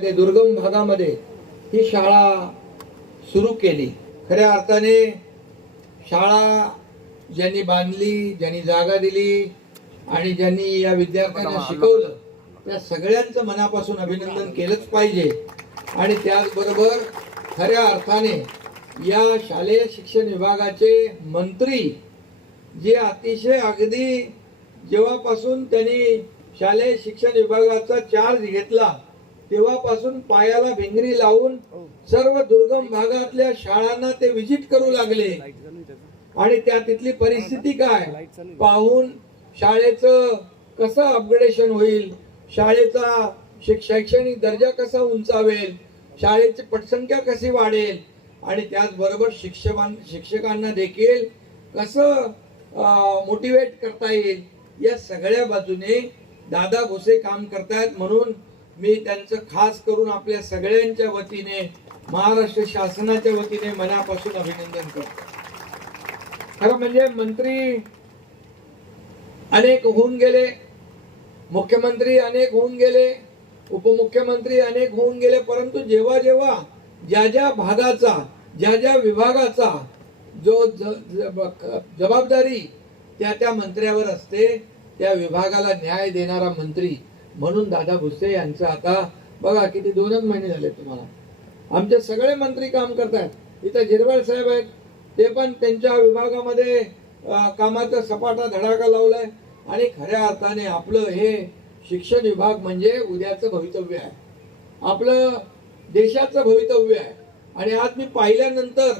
दुर्गम भागामध्ये ही शाळा सुरू केली. खऱ्या अर्थाने शाळा ज्यांनी बांधली, ज्यांनी जागा दिली आणि ज्यांनी या विद्यार्थ्यांना शिकवलं त्या सगळ्यांचं मनापासून अभिनंदन केलंच पाहिजे. आणि त्याचबरोबर खऱ्या अर्थाने या शालेय शिक्षण विभागाचे मंत्री जे अतिशय अगदी जेव्हापासून त्यांनी शालेय शिक्षण विभागाचा चार्ज घेतला तेव्हापासून पायाला भिंगरी लावून सर्व दुर्गम भागातल्या शाळांना ते विजिट करू लागले आणि त्या तिथली परिस्थिती काय पाहून शाळेचं कसं अपग्रेडेशन होईल, शाळेचा शैक्षणिक दर्जा कसा उंचावेल, शाळेची पटसंख्या कशी वाढेल आणि त्याचबरोबर शिक्षकांना देखील कसं मोटिवेट करता येईल या सगळ्या बाजूने दादा भुसे काम करतायत. म्हणून मी त्यांचं खास करून आपल्या सगळ्यांच्या वतीने महाराष्ट्र शासनाच्या वतीने मनापासून अभिनंदन करतो. खरं म्हणजे मंत्री अनेक होऊन गेले, मुख्यमंत्री अनेक होऊन गेले, उपमुख्यमंत्री अनेक होऊन गेले, परंतु जेव्हा जेव्हा ज्या ज्या भागाचा ज्या ज्या विभागाचा जो जबाबदारी त्या त्या मंत्र्यावर असते त्या विभागाला न्याय देणारा मंत्री म्हणून दादा भुसे यांचं आता बघा किती 2च महिने झाले तुम्हाला. आमचे सगळे मंत्री काम करतात. इथं झिरवळ साहेब आहेत, ते पण त्यांच्या विभागामध्ये कामाचा सपाटा धडाका लावलाय. आणि खऱ्या अर्थाने आपलं हे शिक्षण विभाग म्हणजे उद्याचं भवितव्य आहे, आपलं देशाचं भवितव्य आहे. आणि आज मी पाहिल्यानंतर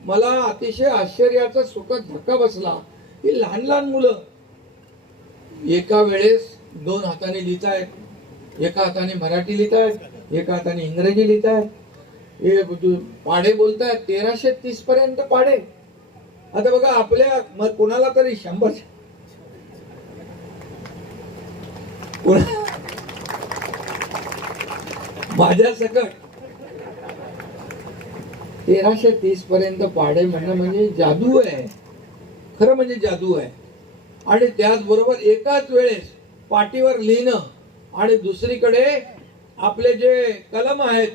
मला अतिशय आश्चर्याचा सुखद धक्का बसला की लहान लहान मुलं एका वेळेस 2 हाताने लिहितायत, एका हाताने मराठी लिहितायत, एका हाताने इंग्रजी लिहितायत, पाढे बोलतायत. 1330 पर्यंत पाढे. आता बघा आपल्या कोणाला तरी 100 माझ्या सकट 1330 पर्यंत पाढे म्हणणं म्हणजे जादू आहे, खरं म्हणजे जादू आहे. आणि त्याचबरोबर एकाच वेळेस पाटीवर लिहिणं आणि दुसरीकडे आपले जे कलम आहेत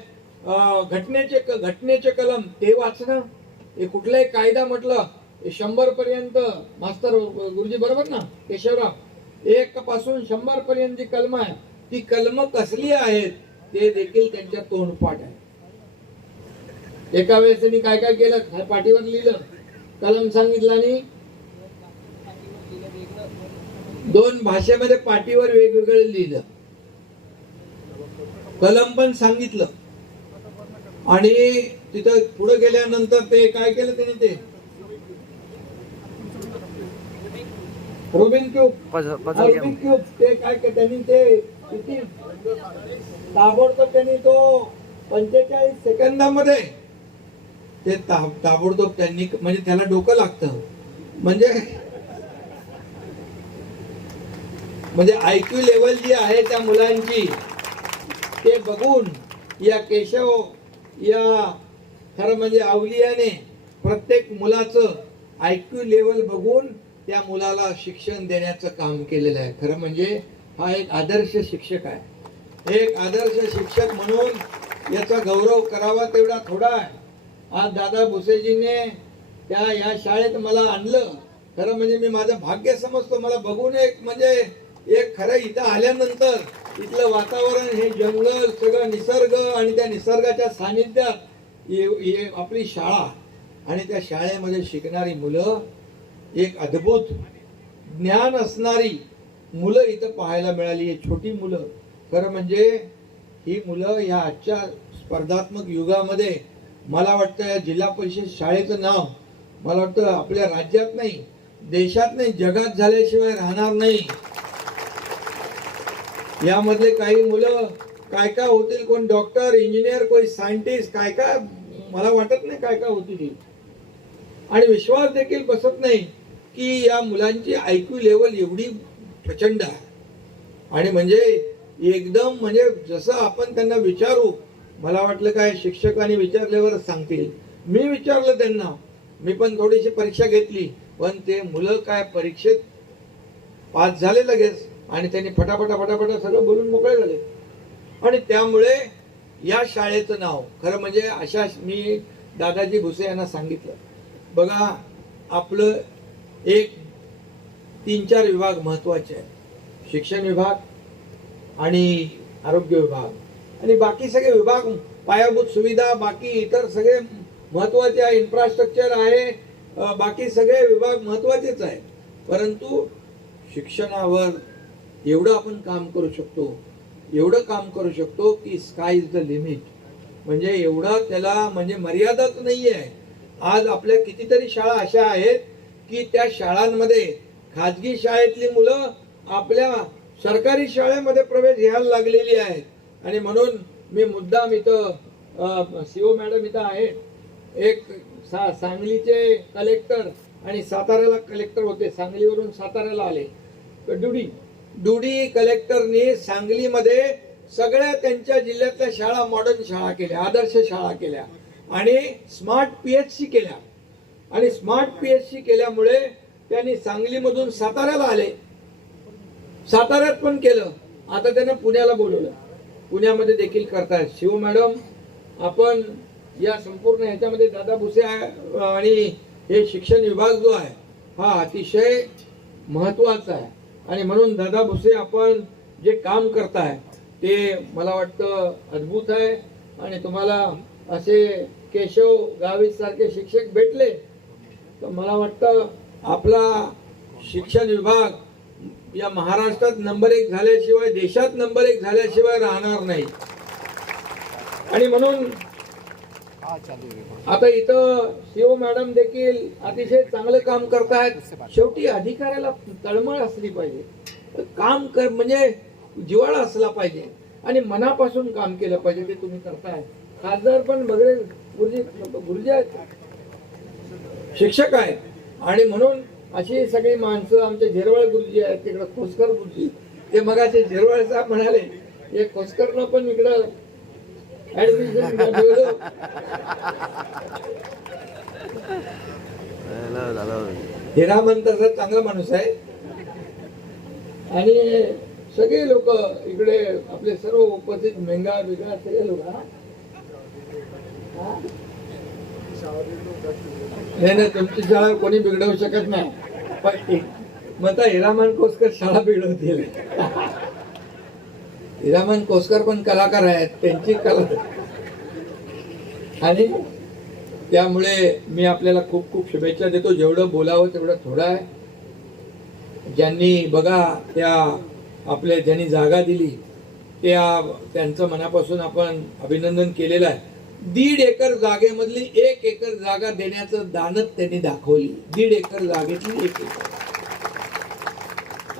घटनेचे कलम ते वाचणं. हे कुठलाही कायदा म्हटलं 100 पर्यंत मास्तर गुरुजी बरोबर ना केशवराव, 1 पासून 100 पर्यंत जी कलम आहे ती कलम कसली आहेत ते देखील त्यांच्या तोंडपाठ आहे. एका वेळेस त्यांनी काय काय केलं, पाटीवर लिहिलं, कलम सांगितलं आणि 2 भाषेमध्ये पाटीवर वेगवेगळे लिहिलं, कलम पण सांगितलं. आणि तिथं पुढे गेल्यानंतर ते काय केलं त्यांनी, ते रुबिक क्यूब ते काय त्यांनी ते किती ताबडतोब त्यांनी तो 45 सेकंदामध्ये ते ताबडतोब त्यांनी म्हणजे त्याला डोकं लागतं म्हणजे आयक्यू लेवल जी आहे त्या मुलांची ते बघून या केशव या खरं म्हणजे अवलियाने प्रत्येक मुलाचं आयक्यू लेवल बघून त्या मुलाला शिक्षण देण्याचं काम केलेलं आहे. खरं म्हणजे हा एक आदर्श शिक्षक आहे. एक आदर्श शिक्षक म्हणून याचा गौरव करावा तेवढा थोडा आहे. आज दादा भुसेजीने या शाळेत मला आणलं. खरं म्हणजे मी माझं भाग्य समजतो. मला बघून एक खरं इथं आल्यानंतर इथलं वातावरण हे जंगल सगळं निसर्ग आणि त्या निसर्गाच्या सानिध्यात आपली शाळा आणि त्या शाळेमध्ये शिकणारी मुलं, एक अद्भुत ज्ञान असणारी मुलं इथं पाहायला मिळाली. ही छोटी मुलं खरं म्हणजे ही मुलं या आजच्या स्पर्धात्मक युगामध्ये मला वाटतं या जिल्हा परिषद शाळेचं नाव मला वाटतं आपल्या राज्यात नाही, देशात नाही, जगात झाल्याशिवाय राहणार नाही. यामधले काही मुलं काय काय होतील, कोण डॉक्टर, इंजिनियर, कोणी सायंटिस्ट, काय काय मला वाटत नाही काय काय होतील. आणि विश्वास देखील बसत नाही की या मुलांची आयक्यू लेवल एवढी प्रचंड आहे. आणि म्हणजे एकदम म्हणजे जसं आपण त्यांना विचारू, मला वाटलं काय शिक्षकांनी विचारल्यावरच सांगतील. मी विचारलं त्यांना, मी पण थोडीशी परीक्षा घेतली, पण ते मुलं काय परीक्षेत पास झाले लगेच आणि त्यांनी फटाफटा सगळं बोलून मोकळे झाले. आणि त्यामुळे या शाळेचं नाव खरं म्हणजे अशा मी दादाजी भुसे यांना सांगितलं, बघा आपलं एक 3-4 विभाग महत्वाचे आहेत, शिक्षण विभाग आणि आरोग्य विभाग आणि बाकी सगळे विभाग पायाभूत सुविधा, बाकी इतर सगळे महत्वाचे आहे, इन्फ्रास्ट्रक्चर आहे, बाकी सगळे विभाग महत्वाचेच आहेत. परंतु शिक्षणावर एवढं आपण काम करू शकतो, एवढं काम करू शकतो की स्काय इज द लिमिट. म्हणजे एवढा त्याला म्हणजे मर्यादाच नाही आहे. आज आपल्या कितीतरी शाळा अशा आहेत की त्या शाळांमध्ये खाजगी शाळेतली मुलं आपल्या सरकारी शाळेमध्ये प्रवेश घ्यायला लागलेली आहेत. आणि म्हणून मी मुद्दाम इथं सीओ मॅडम इथं आहेत, एक सांगलीचे कलेक्टर आणि साताऱ्याला कलेक्टर होते, सांगलीवरून साताऱ्याला आले, तर डुडी कलेक्टरनी सांगलीमध्ये सगळ्या त्यांच्या जिल्ह्यातल्या शाळा मॉडर्न शाळा केल्या, आदर्श शाळा केल्या आणि स्मार्ट पीएचसी केल्या. आणि स्मार्ट पीएचसी केल्यामुळे त्यांनी सांगलीमधून साताऱ्याला आले, साताऱ्यात पण केलं, आता त्यांना पुण्याला बोलवलं, पुण्यामध्ये देखील करतायत. शिव मॅडम, आपण या संपूर्ण ह्याच्यामध्ये दादा भुसे आणि हे शिक्षण विभाग जो आहे हा अतिशय महत्वाचा आहे. आणि म्हणून दादा भुसे आपण जे काम करताय ते मला वाटतं अद्भुत आहे. आणि तुम्हाला असे केशव गावित सारखे शिक्षक भेटले तर मला वाटतं आपला शिक्षण विभाग या महाराष्ट्रात नंबर 1 झाल्याशिवाय, देशात नंबर 1 झाल्याशिवाय राहणार नाही. आणि म्हणून आता इथं शिव मॅडम देखील अतिशय चांगलं काम करतायत. शेवटी अधिकाऱ्याला तळमळ असली पाहिजे, काम कर म्हणजे जिव्हाळा असला पाहिजे आणि मनापासून काम केलं पाहिजे. ते तुम्ही करताय. खासदार पण बगळे गुरुजी आहेत, शिक्षक आहेत. आणि म्हणून अशी सगळी माणसं, आमचे झिरवळ गुरुजी आहेत, तिकडं खोसकर गुरुजी, ते मगाचे झिरवळ साहेब म्हणाले हे खोसकरनं पण इकडं ऍडमिशन ठेवलं. हिरामन तसं चांगला माणूस आहे. आणि सगळे लोक इकडे आपले सर्व उपस्थित मेंगा बिगा सगळे लोक नाही, तुमची शाळा कोणी बिघडवू शकत नाही. पण म्हणता हिरामन कोसकर शाळा बिघडवतील. हिरामन कोसकर पण कलाकार आहेत, त्यांची कला. आणि त्यामुळे मी आपल्याला खूप खूप शुभेच्छा देतो. जेवढं बोलावं तेवढं थोडं आहे. ज्यांनी बघा त्या आपल्या ज्यांनी जागा दिली त्यांचं मनापासून आपण अभिनंदन केलेलं आहे. 1.5 एकर जागेमधली 1 एकर जागा देण्याचं दानत त्यांनी दाखवली. 1.5 एकर जागेतली 1 एकर.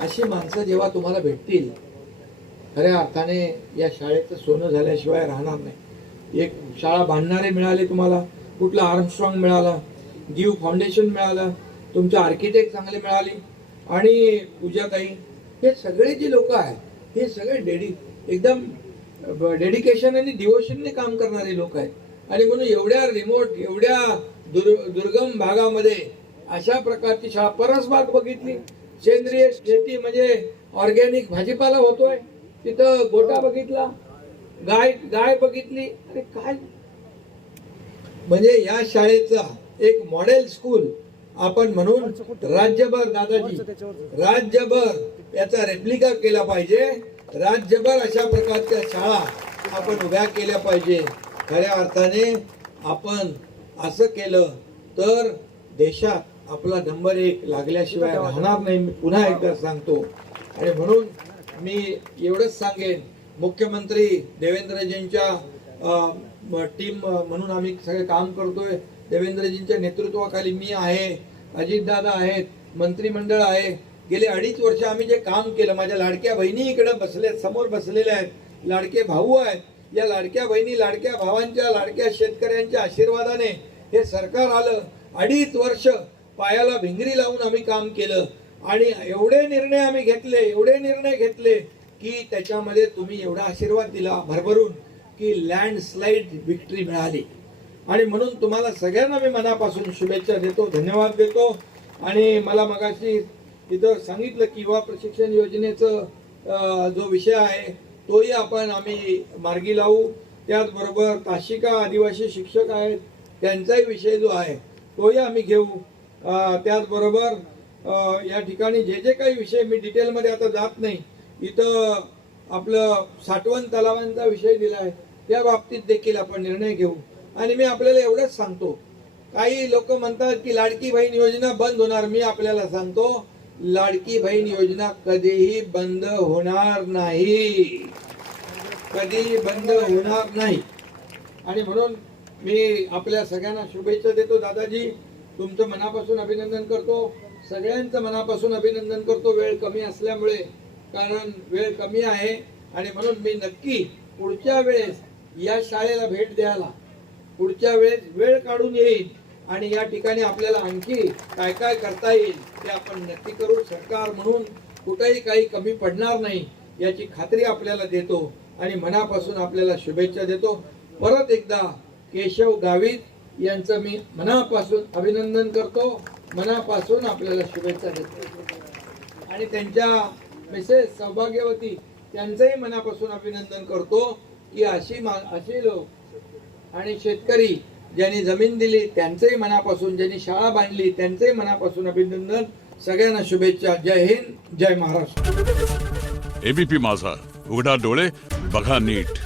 अशी माणसं जेव्हा तुम्हाला भेटतील, खऱ्या अर्थाने या शाळेचं सोनं झाल्याशिवाय राहणार नाही. एक शाळा बांधणारे मिळाले तुम्हाला, कुठला आर्मस्ट्रॉंग मिळाला, गिव्ह फाउंडेशन मिळालं, तुमचे आर्किटेक्ट चांगले मिळाले आणि पूजाताई, हे सगळे जे लोक आहेत हे सगळे एकदम डेडिकेशन आणि डिवोशनने काम करणारे लोक आहेत. आणि म्हणून एवढ्या रिमोट, एवढ्या दुर्गम भागामध्ये अशा प्रकारची शाळा, परसबाग बघितली, सेंद्रिय शेती म्हणजे ऑर्गॅनिक भाजीपाला होतोय, तिथं गोटा बघितला, गाय बघितली. अरे काय म्हणजे या शाळेचा एक मॉडेल स्कूल आपण म्हणून राज्यभर, दादाजी, राज्यभर याचा रेप्लिका केला पाहिजे. राज्यभर अशा प्रकारच्या शाळा आपण उभ्या केल्या पाहिजे. खऱ्या अर्थाने आपण असं केलं तर देशात आपला नंबर 1 लागल्याशिवाय राहणार नाही. मी पुन्हा एकदा सांगतो. आणि म्हणून मी एवढंच सांगेन, मुख्यमंत्री देवेंद्रजींच्या टीम म्हणून आम्ही सगळे काम करतोय. देवेंद्रजींच्या नेतृत्वाखाली मी आहे, अजितदादा आहेत, मंत्रिमंडळ आहे. गेले 2.5 वर्ष आम्ही जे काम केलं, माझ्या लाडक्या बहिणी इकडे बसले, समोर बसलेल्या आहेत, लाडके भाऊ आहेत. या लाडक्या बहिणी, लाडक्या भावांच्या, लाडक्या शेतकऱ्यांच्या आशीर्वादाने हे सरकार आलं. 2.5 वर्ष पायाला भिंगरी लावून आम्ही काम केलं आणि एवढे निर्णय घेतले की त्याच्यामध्ये तुम्ही एवढा आशीर्वाद दिला भरभरून की लँडस्लाइड विक्ट्री मिळाली. आणि म्हणून तुम्हाला सगळ्यांना मी मनापासून शुभेच्छा देतो, धन्यवाद देतो. आणि मला मगाशी इथं सांगितलं की युवा प्रशिक्षण योजनेचं जो विषय आहे तोही आम्ही मार्गी लावू. त्याचबरोबर ताशिका आदिवासी शिक्षक आहेत त्यांचाही विषय जो आहे तोही आम्ही घेऊ. त्याचबरोबर या ठिकाणी जे जे काही विषय मी डिटेलमध्ये आता जात नाही, इथं आपलं साठवण तलावांचा विषय दिला आहे त्या बाबतीत देखील आपण निर्णय घेऊ. आणि मी आपल्याला एवढंच सांगतो, काही लोक म्हणतात की लाडकी बहीण योजना बंद होणार. मी आपल्याला सांगतो, लाडकी बहीण योजना कधीही बंद होणार नाही, कधीही बंद होणार नाही. आणि म्हणून मी आपल्या सगळ्यांना शुभेच्छा देतो. दादाजी, तुमचं मनापासून अभिनंदन करतो, सगळ्यांचं मनापासून अभिनंदन करतो. वेळ कमी असल्यामुळे, कारण वेळ कमी आहे आणि म्हणून मी नक्की पुढच्या वेळेस या शाळेला भेट द्यायला पुढच्या वेळेस वेळ काढून येईल आणि या ठिकाणी आपल्याला आणखी काय काय करता येईल ते आपण नक्की करू. सरकार म्हणून कुठेही काही कमी पडणार नाही याची खात्री आपल्याला देतो आणि मनापासून आपल्याला शुभेच्छा देतो. परत एकदा केशव गावित यांचं मी मनापासून अभिनंदन करतो, मनापासून आपल्याला शुभेच्छा देतो आणि त्यांच्या मिसेस सौभाग्यवती त्यांचंही मनापासून अभिनंदन करतो की अशी लोक आणि शेतकरी ज्यांनी जमीन दिली त्यांचंही मनापासून, ज्यांनी शाळा बांधली त्यांचंही मनापासून अभिनंदन. सगळ्यांना शुभेच्छा. जय हिंद, जय महाराष्ट्र. एबीपी माझा, उघडा डोळे बघा नीट.